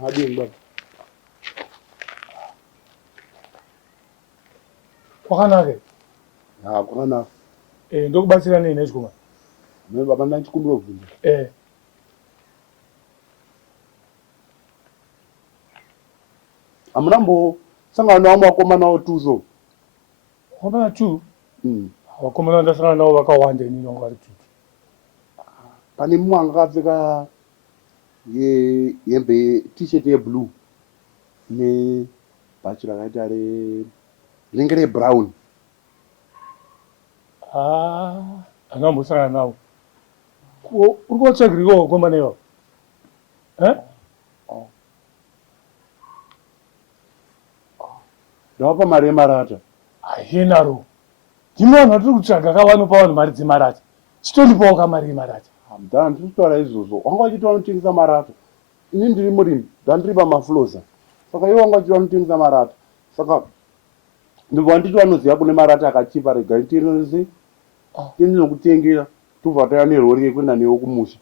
Hadi baba. Kwakanake. Kwakanaka. Ndokubatsira nei nechikoma. Baba ndachikumbira kubvunza. Amunambo sangana nawo makomana otuzo. Wakomana tu? Wakomana ndasangana nawo vakawanda inini wanga vari tutu. Pane mumwe anga akapfeka hembe t-shirt yeblue nebhachi rakaita rinenge rebrown. Andambosangana nawo. Uri kotsvagiriko wakomana iwawo? Ndavapa mari yemarata. Hainaro. Ndimi vanhu vatiri kutsvaga kavanopa vanhu mari dzemarata. Chitondipawo kamari yemarata. Mudhara ndiri kutaura izvozvo. Wanga wachiti vanotengesa marata. Ini ndiri murimi. Ndandiri pamafloza. Saka iwo wanga wachiti vanotengesa marata. Saka ndibva wanditi vanoziva kune marata akachipa rega itenese. Tiende nokutengera. Tobva tauya nerori yekuenda newo kumusha.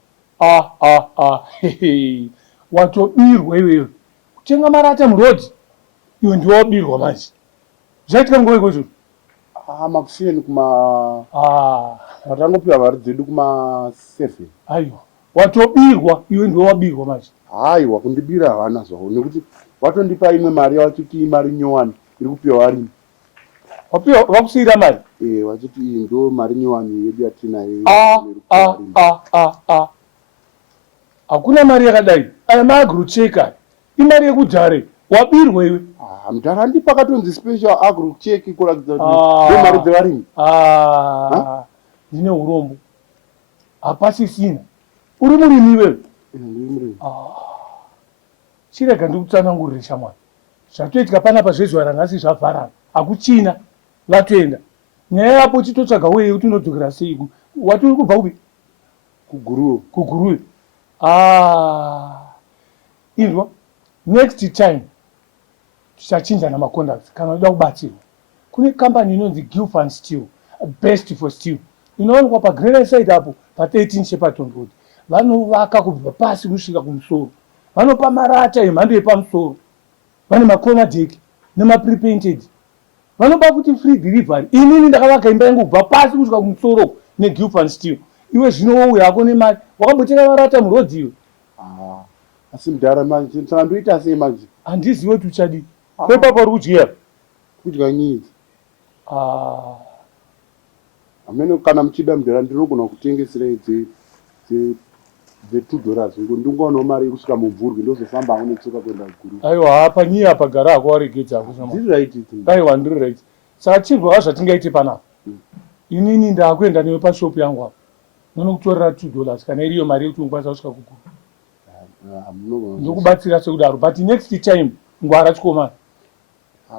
Watobirwa iwewe. Kutenga marata murodhi. Iwe ndiwe wabirwa manje. Zvaitika nguva ikwecho? Makufeni matangopiwa mari dzedu kuma7. Aiwa. Watobirwa iwe ndiwe wabirwa manje. Haiwa kundibira havana zvawo nekuti watondipa imwe mari wachiti mari nyowani iri kupiwa varimi. Vakusiyira mari? Wachiti iyi ndo mari nyowani yedu yatinayo. Hakuna mari yakadai. Aya maagrocheka. Imari yekudhare. Wabirwa iwe. Mudhara andipa akatonzi special agro check kuratidza kuti ndo mari dzevarimi. Ndine urombo. Hapasisina. Uri murimi iwewe? Ndiri murimi. Chirega ndikutsanangurire shamwari. Zvatoitika panapa zvezuva ranhasi zvavharana. Hakuchina. Vatoenda. Nyaya yapo chitotsvaga uye kuti unodzokera sei. Wati uri kubva kupi? Kuguruwe. Kuguruwe. Indwa. Next time. Tichachinja namacontacts kana uda kubatsirwa. Kune company inonzi Gilfan Steel, best for steel. Inowanikwa paGreen Side apo pa13 Shepperton Road. Vanovaka kubva pasi kusvika kumusoro. Vanopa marata emhando yepamusoro. Vane macorner deck nemaprepainted. Vanopa kuti free delivery. Inini ndakavaka imba yangu kubva pasi kusvika kumusoro neGilfan Steel. Iwe zvino wouya hako nemari. Wakambotenga marata murodhi iwe? Asi mudhara manje saka ndoita sei manje? Handiziwe kuti uchadii. Pepa pari kudya? Kudya nyingi. Amene kana muchida mudhara ndinogona kutengeserai $2 ndingoona mari yekusvika mumvurwi ndozofamba hangu netsoka kuenda kuguru. Aiwa panyii apa gara hako waregedza hako. Ndiri right. Aiwa ndiri right. Saka chirwa zvatingaite panapa. Inini ndakuenda newe pashopu yangu apa. Nonokutorera $2 kana iriyo mari yekuti ungakwanisa kusvika kuguru. Ndokubatsira sekudaro but next time ngwara chikomana.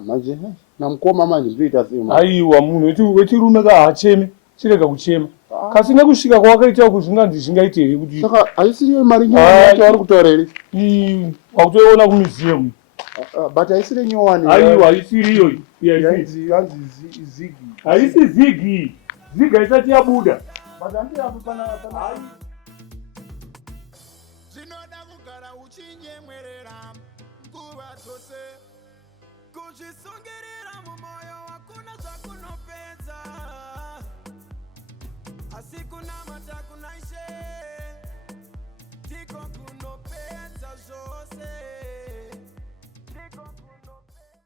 Manje namukoma manje ndinoita sei? Aiwa munhu wechirume kahacheme chirega kuchema. Kasi nekusvika kwawakaita kuzvinga ndizvingaite here kuti saka haisiriyo mari nyowani yacho vari kutaura here? Wakutoiona kumuseum. But haisiri nyowani. Aiwa haisiriyo. Yanzi zigi. Haisi zigi. Zigi haisati yabuda. But handi hapo pana zvinoda kugara uchinyemwerera nguva dzose kuzvisungirira mumwoyo